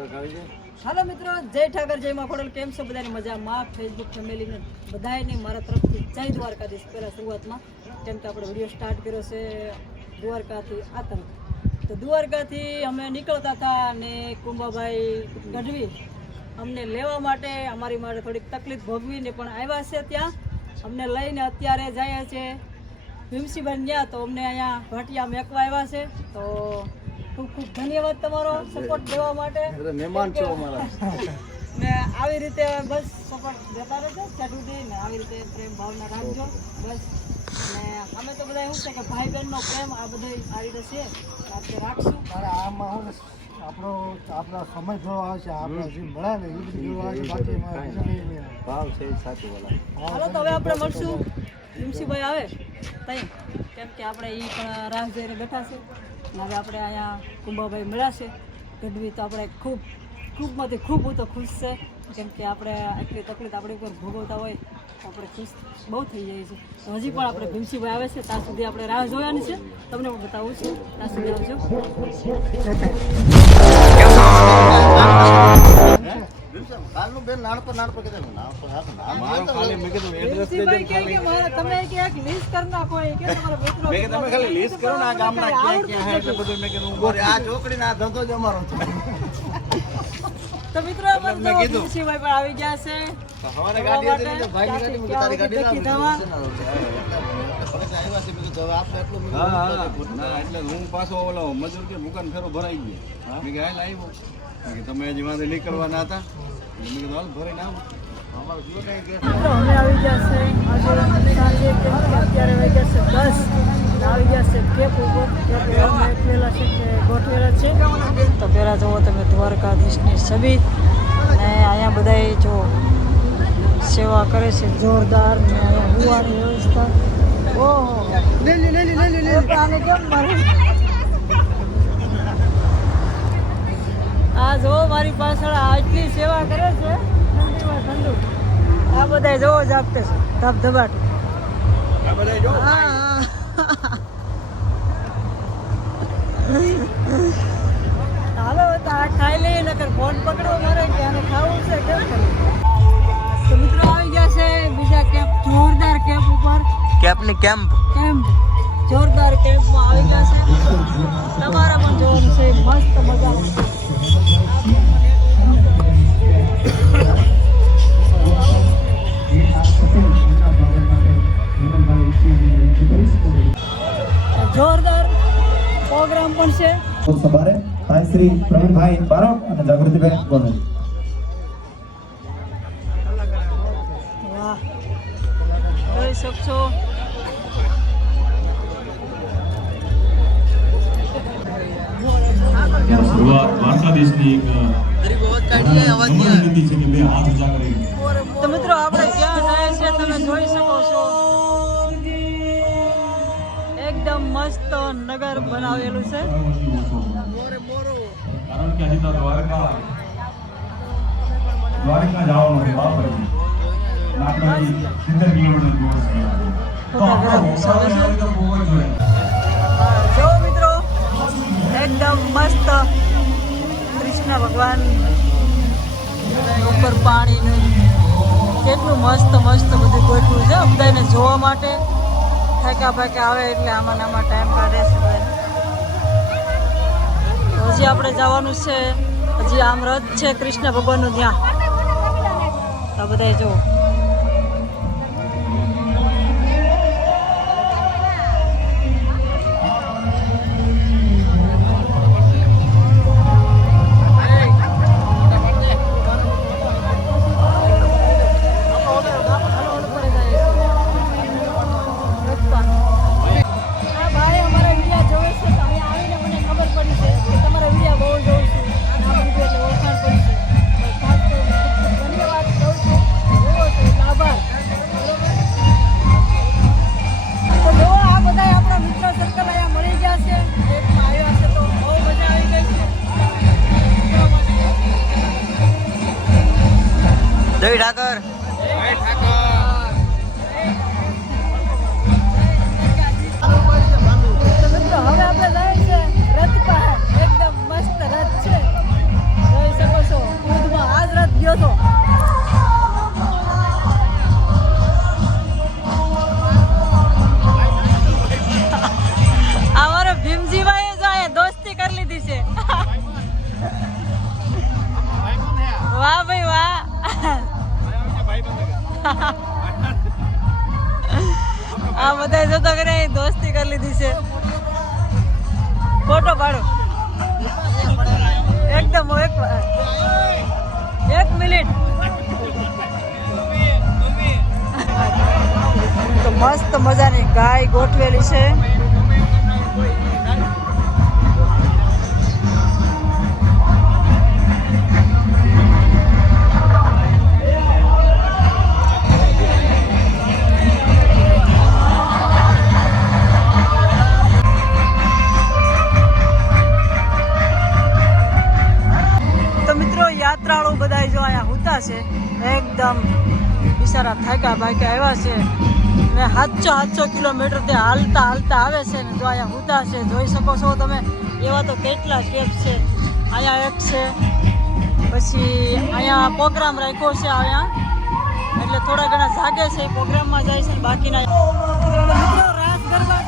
હાલો મિત્રો, જય ઠાકર, જય માં ખોડલ. કેમ છો બધાને? મજામાં? ફેસબુક ફેમિલીને બધાને મારા તરફથી જય દ્વારકાધીશ. પહેલાં શરૂઆતમાં કેમ કે આપણે વિડીયો સ્ટાર્ટ કર્યો છે દ્વારકાથી આતંક. તો દ્વારકાથી અમે નીકળતા હતા અને કુંભાભાઈ ગઢવી અમને લેવા માટે અમારી માટે થોડીક તકલીફ ભોગવીને પણ આવ્યા છે. ત્યાં અમને લઈને અત્યારે જાય છે ભીમસીભાઈ ત્યાં. તો અમને અહીંયા ભાટિયા મેકવા આવ્યા છે. તો ખૂબ ખૂબ ધન્યવાદ તમારો સપોર્ટ દેવા માટે. મહેમાન છો અમારા ને આવી રીતે બસ સપોર્ટ દેતા રહેજો ચટુડી ને આવી રીતે પ્રેમ ભાવના રાખજો બસ. ને અમે તો બધા એવું છે કે ભાઈ બહેનનો પ્રેમ આ બધો આ રીતે છે આપણે રાખશું. આમાં આપણા સમય જોવા આવશે, આપણે જે મળે ને એ બધું જોવા આવશે. બાકી ભાવ છે સાચું વાલા. હાલો તો હવે આપણે મળશું ભીમસીભાઈ આવે તઈ, કેમ કે આપણે એ પણ રાહ જોઈને બેઠા છે. હવે આપણે અહીંયા કુંભાભાઈ મળ્યા છે ગઢવી. તો આપણે ખૂબમાંથી ખૂબ હું તો ખુશ છે, કેમ કે આપણે એટલી તકલીફ આપણી ઉપર ભોગવતા હોય તો આપણે ખુશ બહુ થઈ જઈએ છીએ. તો હજી પણ આપણે ભીમસીભાઈ આવે છે ત્યાં સુધી આપણે રાહ જોવાની છે. તમને પણ બતાવું છું, ત્યાં સુધી આવજો. કાલનું બેન નાનપણ ભીમસીભાઈ કહે કે મારે તમે એક લિસ્ટ કરી નાખો કે તમારા મિત્રો તમે ખાલી લિસ્ટ કરો ને આ ગામના ક્યાં ક્યાં હે એટલે બધું મેં કીધું આ ચોકડીનો આ ધંધો જ અમારો છે. તો મિત્રો ભીમસીભાઈ પણ આવી ગયા છે. હવારે ગાડી હતી ને ભાઈની ગાડી મૂકી તારી ગાડી દેખી ના દવા. આવ્યા છે બીજું હવે આપણે એટલું ના એટલે હું પાછો ઓલો મજૂર કે દુકાન ફેરો ભરાઈ ગયો. મેં કે હાલ આવ્યો કે તમે હજી વાંધે નીકળવાના હતા. મેં કીધું હાલ ભરાઈને આવો. અમારું શું કઈ કે મિત્રો અમે આવી ગયા છે આજે સાંજે, કેમ કે અત્યારે વાગ્યા છે 10. આવી ગયા છે કેપ ઉપર. કેપ મેકવેલા છે કે ગોઠવેલા છે. તો પહેલાં જુઓ તમે દ્વારકાધીશની છબી ને અહીંયા બધાય જો સેવા કરે છે જોરદાર. ને અહીંયા હુવાની વ્યવસ્થા. ઓહો આને કેમ મારે આ જો મારી પાછળ આટલી સેવા કરે છે ઠંડીમાં ઠંડુ. આ બધા જોવો જ આપતે છે ધબધબાટ. હાલો તો આ ખાઈ લઈએ નકર ફોન પકડવો મારે કે આને ખાવું છે કેમ કરવું. તો મિત્રો આવી ગયા છે બીજા કેમ્પ, જોરદાર કેમ્પ ઉપર. કેમ્પની કેમ્પ જોરદાર કેમ્પમાં આવી ગયા છે. તમારા પણ જોવાનું છે, મસ્ત મજા. જોરદાર પ્રોગ્રામ પણ છે. સવારે ભાઈ શ્રી પ્રવીણભાઈ બારોટ અને જાગૃતિબેન ગોરજ. વાહ, જોઈ શકશો દ્વારકાધીશની એક નીતિ છે કે બે હાથ ઊંચા કરી. તો મિત્રો આપણે ક્યાં જાય છે તમે જોઈ શકો છો. એકદમ મસ્ત નગર બનાવેલું છે. કારણ કે હજી તો દ્વારકા જવાનું છે બાપરજી. લાકડાથી 70 કિલોમીટર દૂર છે. તો આપણો ભોપાલ તો બહુ જ જોઈએ. જો મિત્રો એકદમ મસ્ત કૃષ્ણ ભગવાન ઉપર પાણીનું કેટલું મસ્ત મસ્ત બધું ગોઠવું છે બધાને જોવા માટે. ફેંકા ફેંકા આવે એટલે આમાં આમાં ટાઈમ કાઢે છે બધા. તો હજી આપણે જવાનું છે, હજી આમ રથ છે કૃષ્ણ ભગવાનનું ત્યાં. તો બધા જો જય ઠાકર. હવે આપણે જાય છે રથ પાસે. એકદમ મસ્ત રથ છે, જોઈ શકો બધા જોતા કરે દોસ્તી કરી લીધી છે. ફોટો પાડો એકદમ એક મિનિટ. તો મસ્ત મજાની ગાય ગોઠવેલી છે. યાત્રાળુ બધા જો અહીંયા હુતા છે એકદમ બિચારા થાક્યા ભાગ્યા આવ્યા છે ને 700 કિલોમીટર થી હાલતા આવે છે ને જો અહીંયા હુતા છે. જોઈ શકો છો તમે. એવા તો કેટલા કેબ છે. અહીંયા એક છે, પછી અહીંયા પ્રોગ્રામ રાખ્યો છે અહીંયા, એટલે થોડા ઘણા જાગે છે પ્રોગ્રામમાં જાય છે. બાકીના રાત ગરબા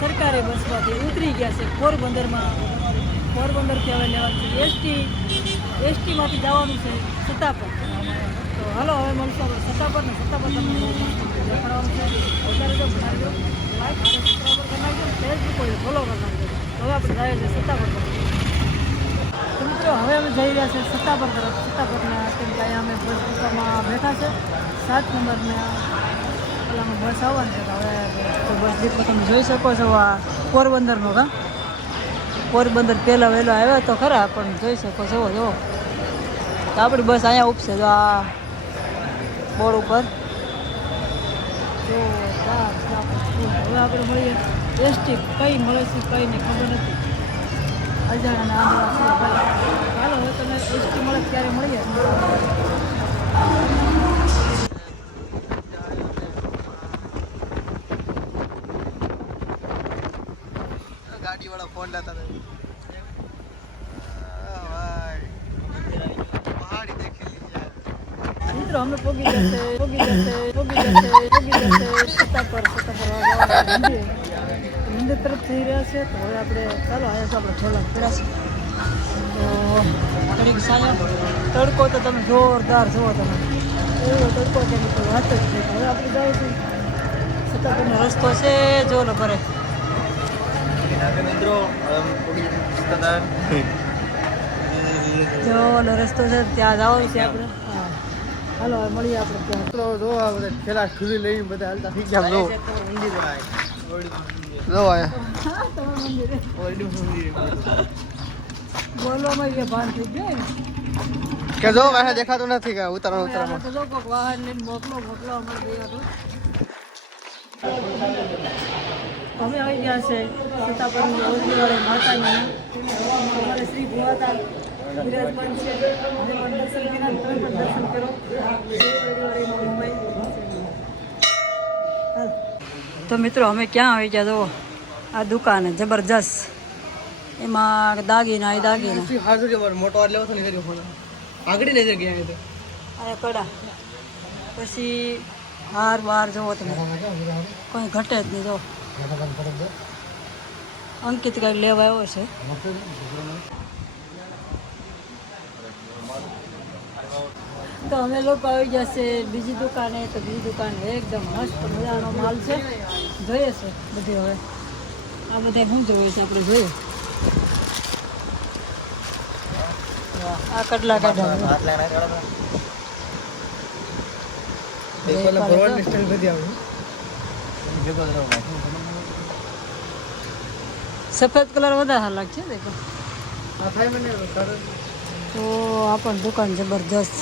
સરકારી બસમાંથી ઉતરી ગયા છે પોરબંદરથી હવે લેવાનું છે એસટીમાંથી જવાનું છે સત્તાપર. તો હાલો હવે મળશું આપણે સત્તાપર તમને દેખાડવાનું છે. વધારે જો બનાવજો, લાઈક સબસ્ક્રાઈબર કરી નાખજો, ફેસબુક હોય ફોલો કરી નાખજો. હવે આપણે જઈએ છીએ સત્તાપર તરફ. તો મિત્રો હવે અમે જઈ રહ્યા છે સત્તાપર તરફ. સત્તાપરના કેમ કે અહીંયા અમે બસ રૂપામાં બેઠા છે 7 નંબરના પેલામાં બસ આવવાની છે. હવે તો બસ ડીપો તમે જોઈ શકો છો. આ પોરબંદરનો પોરબંદર પહેલાં વહેલો આવ્યો તો ખરા, પણ જોઈ શકો છો જો તો આપણી બસ અહીંયા ઉપસે. તો આ બોર્ડ ઉપર જો હવે આપણે મળીએ એસટી. કઈ મળે છે કઈ નહીં ખબર નથી. અજાણા આંધળા છે ભાઈ. હાલો હવે તમે એસટી મળે ત્યારે મળીએ. ગાડીવાળા ફોન લેતા હતા. પહાડી દેખી લીધી. મિત્રો અમે પોગી જશે સત્તાપર મંદિર તરફ જઈ રહ્યા છે. તો હવે આપણે ચાલો આવ્યા તો આપણે થોડા ફેરાશે. તો ઘડીક સાંજે તડકો તો તમે જોરદાર જુઓ. તમે એવો તડકો કે કોઈ વાત જ નહીં. હવે આપણે જઈશું સત્તાપરનો રસ્તો છે જો ને ભરે મિત્રો જો રસ્તો છે ત્યાં જવાનું છે આપણે. હા હાલો હવે મળીએ આપણે ત્યાં. જો આ બધા ખેલા ખુલી લઈને બધા હાલતા થઈ ગયા. જો જો બોલવામાં એ ભાન થઈ ગયો ને કે જો વાહે દેખાતું નથી કે ઉતરવાનું તો જો કોઈક વાહન લઈને મોકલો અમારે ગયા તો અમે આવી ગયા છે સીતાપુરની ઓજરીવાળી માતાની. અમારે શ્રી ભુવાતા બિરાજમાન છે. અમે પણ દર્શન કર્યા, તમે પણ દર્શન કરો. તો મિત્રો અમે ક્યાં આવી ગયા જુઓ આ દુકાન જબરજસ્ત એમાં દાગીના એ દાગીના મોટો વાર લેવો તો નહીં આગળ લઈ જગ્યા અને કડા પછી હાર બાર જોવો તમે કોઈ ઘટે જ નહીં જો અંકિત કંઈક લેવા આવ્યો છે તો અમે લોકો આવી જશે બીજી દુકાને તો બીજી દુકાન એકદમ મસ્ત મજાનો માલ છે જોઈએ છે બધી હવે આ બધા શું જોઈએ છે આપણે જોઈએ આ કટલા કાઢા સફેદ કલર વધારે સારા લાગશે દેખો તો આ પણ દુકાન જબરજસ્ત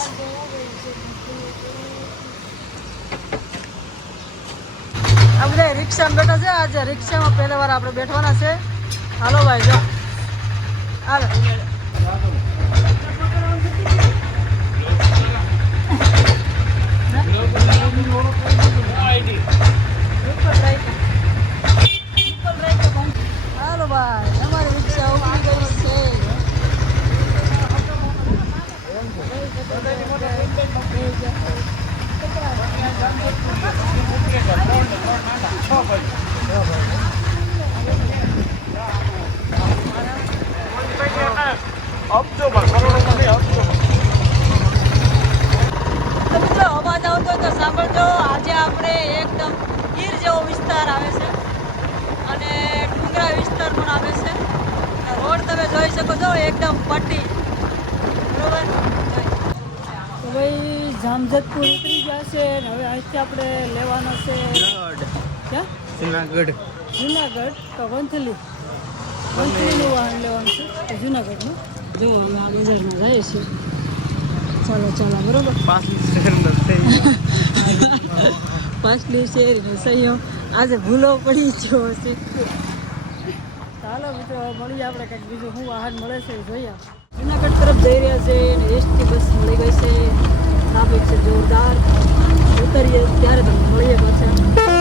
આ બધા રિક્ષામાં બેઠા છે આજે રિક્ષામાં પહેલી વાર આપણે બેઠવાના છે હાલો ભાઈ જો હાલો હાલો ભાઈ અમારી રિક્ષા ઉભી ગઈ છે અવાજ આવતો તો સાંભળજો આજે આપણે એકદમ ગીર જેવો વિસ્તાર આવે છે અને ડુંગરા વિસ્તાર પણ આવે છે રોડ તમે જોઈ શકો છો એકદમ પટ્ટી બરોબર તો ભાઈ જામજતપુર ઉતરી ગયા છે અને હવે અહીંથી આપણે લેવાનો છે ક્યાં જુનાગઢ તો વંથલીનું વાહન લેવાનું છે તો જુનાગઢનું જો હવે આ બજારમાં જાય છે ચાલો બરોબર પાછલી શેરીનો સંયમ આજે ભૂલો પડી ગયો છે ચાલો મિત્રો મળીએ આપણે કંઈક બીજું શું વાહન મળે છે જોઈએ જુનાગઢ તરફ જઈ રહ્યા છે અને એસટી બસ મળી ગઈ છે ટ્રાફિક છે જોરદાર ઉતરીએ ત્યારે તમને મળીએ પાછા